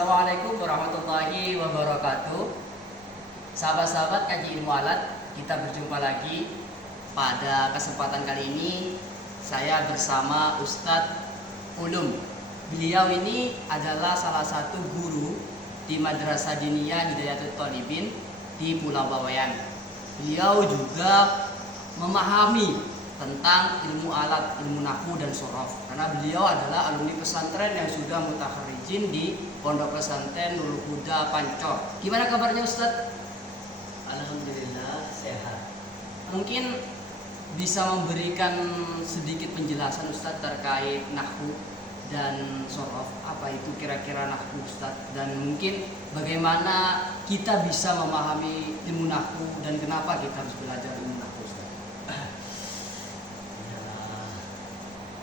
Assalamualaikum warahmatullahi wabarakatuh. Sahabat-sahabat kaji ilmu alat, kita berjumpa lagi. Pada kesempatan kali ini saya bersama Ustadz Ulum. Beliau ini adalah salah satu guru di Madrasah Diniyah Hidayatul Thalibin di Pulau Bawean. Beliau juga memahami tentang ilmu alat, ilmu nahwu dan sorof, karena beliau adalah alumni pesantren yang sudah mutakharrijin di Pondok Pesantren Nurul Huda Pancor. Gimana kabarnya Ustadz? Alhamdulillah sehat. Mungkin bisa memberikan sedikit penjelasan Ustadz terkait nahwu dan sorof. Apa itu kira-kira nahwu Ustadz? Dan mungkin bagaimana kita bisa memahami ilmu nahwu dan kenapa kita harus belajar ilmu nahwu Ustadz?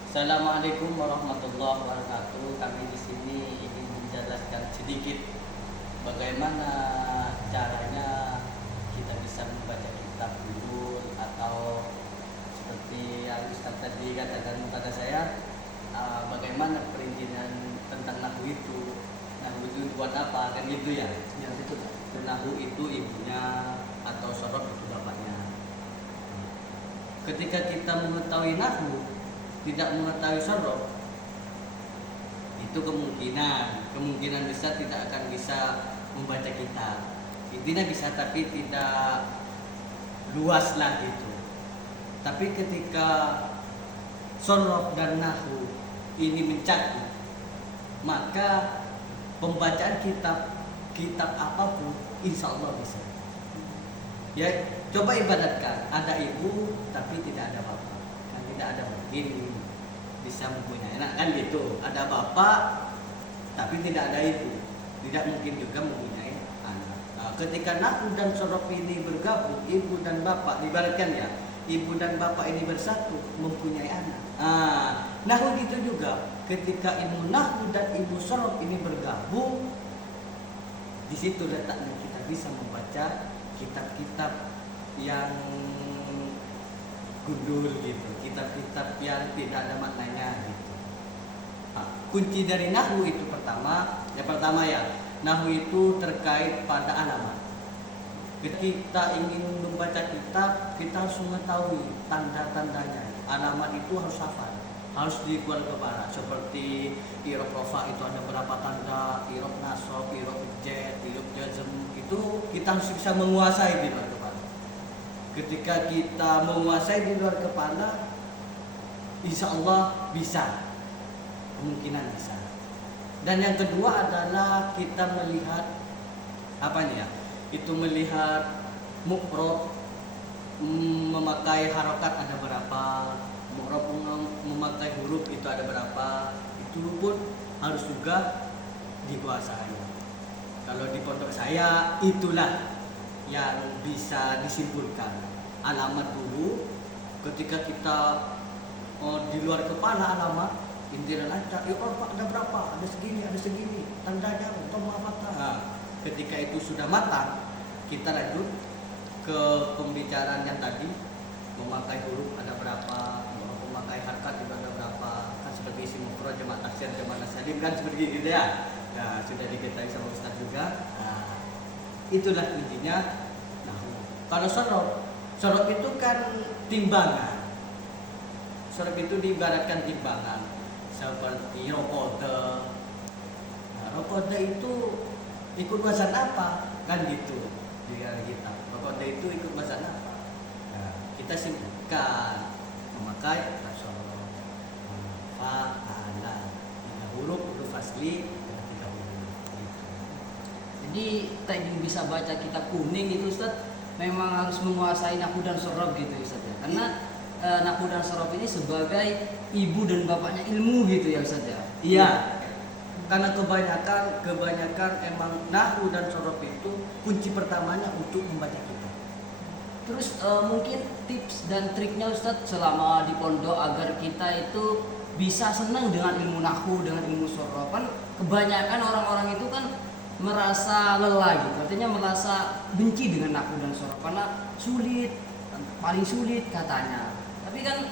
Assalamualaikum warahmatullahi wabarakatuh. Kami di sini ingin menjelaskan sedikit bagaimana caranya kita bisa membaca kitab dulu, atau seperti yang Ustaz tadi katakan kepada saya, bagaimana perincian tentang nahwu itu. Nahwu itu buat apa? Kan gitu ya? Ya betul. Nahwu itu ibunya atau sorof itu bapaknya. Ketika kita mengetahui nahwu tidak mengetahui sorof, itu kemungkinan besar tidak akan bisa membaca kitab. Intinya bisa, tapi tidak luas lah gitu. Tapi ketika sorof dan nahwu ini mencakup, maka pembacaan kitab apapun insya Allah bisa. Ya, coba ibadatkan, ada ibu tapi tidak ada bapak, kan tidak ada mungkin bisa mempunyai anak, kan gitu. Ada bapak tapi tidak ada ibu, tidak mungkin juga mempunyai anak. Nah, ketika nahwu dan sorof ini bergabung, ibu dan bapak ibaratkan ya, ibu dan bapak ini bersatu mempunyai anak. Nahwu gitu juga, ketika ilmu nahwu dan ilmu sorof ini bergabung, di situ letaknya kita bisa membaca kitab-kitab yang gundul gitu, kitab-kitab yang tidak ada maknanya gitu. Kunci dari nahwu itu pertama ya, nahwu itu terkait pada alamat. Ketika kita ingin membaca kitab, kita harus mengetahui tanda-tandanya. Alamat itu harus hafal, harus dikuat kepala. Seperti irob rofa itu ada berapa tanda, irob nasab, irob jet, irob jazm, itu kita harus bisa menguasai di luar kepala. Ketika kita menguasai di luar kepala, insya Allah bisa, kemungkinan bisa. Dan yang kedua adalah kita melihat melihat mufrad, memakai harokat ada berapa, mufrad memakai huruf itu ada berapa, itu pun harus juga dikuasai. Kalau di pondok saya itulah yang bisa disimpulkan. Alamat dulu, ketika kita di luar kepala alamat, intinya lancar, ya Pak ada berapa, ada segini, tandanya atau fathah. Nah, ketika itu sudah matang, kita lanjut ke pembicaraan yang tadi, memakai huruf ada berapa, memakai harkat juga ada berapa, kan seperti isi mufrad, jamak taksir, jamak salim, kan seperti itu ya. Nah, sudah diketahui sama Ustaz juga. Nah, itulah intinya. Nah, kalau sorof itu kan timbangan. Sorof itu diibaratkan timbangan seperti rokode. Nah, rokode itu ikut wazan apa? Kan gitu di kita. Rokode itu ikut wazan apa? Nah, kita simpulkan memakai sorof. Fa'ala. Huruf asli. Jadi kita ingin bisa baca kitab kuning itu Ustadz, memang harus menguasai nahwu dan sorof gitu Ustadz ya. Karena nahwu dan sorof ini sebagai ibu dan bapaknya ilmu gitu ya Ustadz ya. Iya. Karena kebanyakan emang nahwu dan sorof itu kunci pertamanya untuk membaca kitab. Terus mungkin tips dan triknya Ustadz selama di pondok agar kita itu bisa senang dengan ilmu nahwu, dengan ilmu sorof. Kan kebanyakan orang-orang itu kan merasa lelah gitu, artinya merasa benci dengan nahwu dan sorof karena sulit, paling sulit katanya. Tapi kan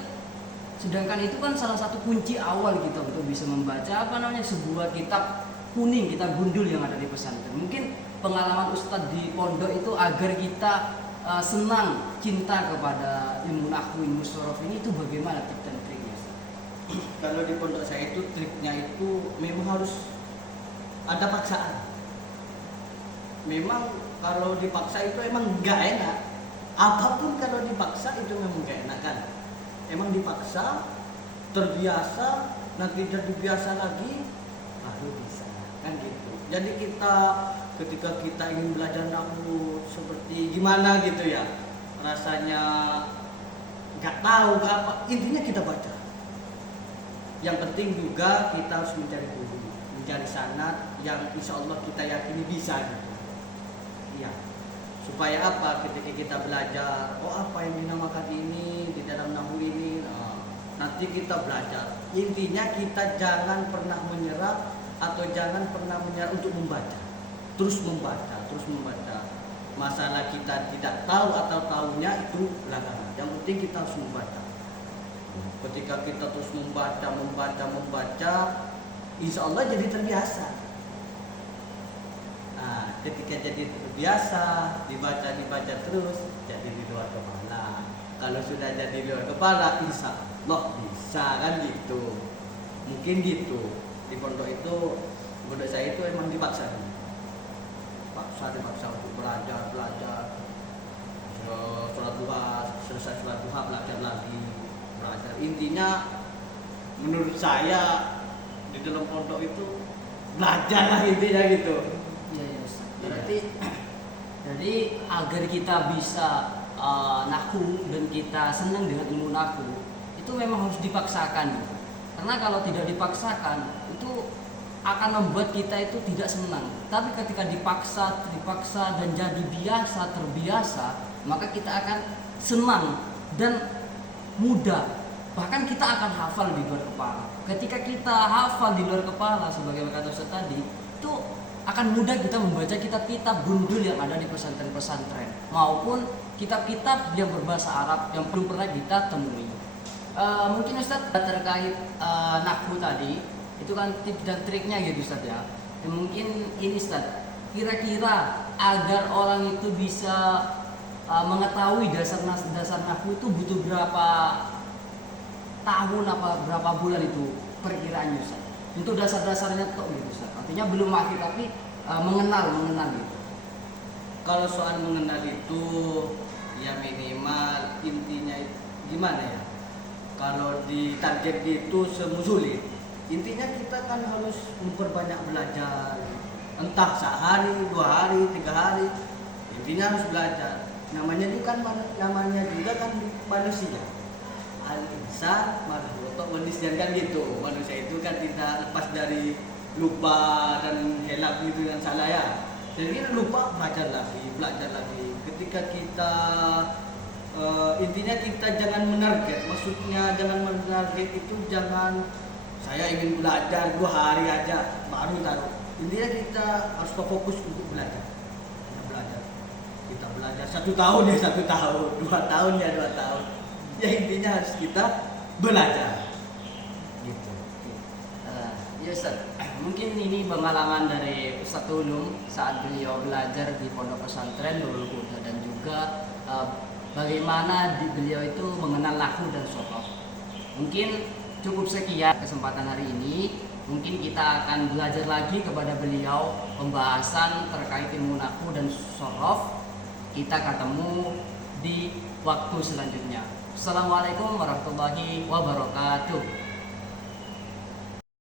sedangkan itu kan salah satu kunci awal kita untuk bisa membaca sebuah kitab kuning, kita gundul yang ada di pesantren. Mungkin pengalaman Ustadz di pondok itu agar kita senang, cinta kepada ilmu nahwu, ilmu sorof ini, itu bagaimana tips dan triknya, Ustadz? Kalau di pondok saya itu triknya itu memang harus ada paksaan. Memang kalau dipaksa itu emang nggak enak. Apapun kalau dipaksa itu memang nggak enak kan. Emang dipaksa, terbiasa, nanti jadi biasa lagi, baru bisa kan gitu. Jadi kita ketika kita ingin belajar nahwu seperti gimana gitu ya, rasanya nggak tahu apa, intinya kita baca. Yang penting juga kita harus mencari guru, mencari sanad yang insya Allah kita yakini bisa gitu. Iya. Supaya apa? Ketika kita belajar, oh apa yang dinamakan ini di dalam nahwu ini, nanti kita belajar. Intinya kita jangan pernah menyerah atau jangan pernah menyerah untuk membaca. Terus membaca, terus membaca. Masalah kita tidak tahu atau tahunya itu belakangan. Yang penting kita harus membaca. Ketika kita terus membaca, insya Allah jadi terbiasa. Nah, ketika jadi terbiasa, dibaca terus, jadi di luar kepala. Kalau sudah jadi di luar kepala, insya Allah bisa kan gitu. Mungkin gitu. Di pondok saya itu emang dipaksa untuk belajar. Sholat duha, selesai sholat duha belajar lagi. Intinya menurut saya di dalam pondok itu belajar lah intinya gitu. Iya, Ustaz. Berarti jadi agar kita bisa nahwu dan kita senang dengan ilmu nahwu, itu memang harus dipaksakan gitu. Karena kalau tidak dipaksakan itu akan membuat kita itu tidak senang. Tapi ketika dipaksa dan jadi terbiasa, maka kita akan senang dan mudah. Bahkan kita akan hafal di luar kepala. Ketika kita hafal di luar kepala, sebagai kata Ustaz tadi, itu akan mudah kita membaca kitab-kitab gundul yang ada di pesantren-pesantren maupun kitab-kitab yang berbahasa Arab yang belum pernah kita temui. Mungkin Ustaz terkait nahwu tadi, itu kan tips dan triknya gitu Ustaz ya. Mungkin ini Ustaz, kira-kira agar orang itu bisa mengetahui dasar nahwu itu butuh berapa tahun apa berapa bulan itu perkiraannya Ustaz? Untuk dasar-dasarnya tok gitu Ustaz. Artinya belum akhir tapi mengenal gitu. Kalau soal mengenal itu ya minimal intinya gimana ya? Kalau di target itu sulit. Intinya kita kan harus memperbanyak belajar. Entah sehari, 2 hari, 3 hari. Intinya harus belajar. Namanya juga kan manusia. Al-insan marhutuk manusia kan gitu. Manusia itu kan tidak lepas dari lupa dan hilaf gitu dan salah ya. Jadi kita lupa belajar lagi. Ketika kita intinya kita jangan menarget. Maksudnya jangan menarget itu jangan saya ingin belajar 2 hari aja baru taruh. Intinya kita harus fokus untuk belajar. Kita belajar 1 tahun ya 1 tahun, 2 tahun ya 2 tahun. Ya intinya harus kita belajar. Gitu. Ya Ustaz, mungkin ini pengalaman dari Ustaz Ulum saat beliau belajar di pondok pesantren Nurul Huda dan juga bagaimana beliau itu mengenal nahwu dan sorof. Mungkin cukup sekian kesempatan hari ini. Mungkin kita akan belajar lagi kepada beliau pembahasan terkait ilmu nahwu dan sorof. Kita ketemu di waktu selanjutnya. Assalamualaikum warahmatullahi wabarakatuh.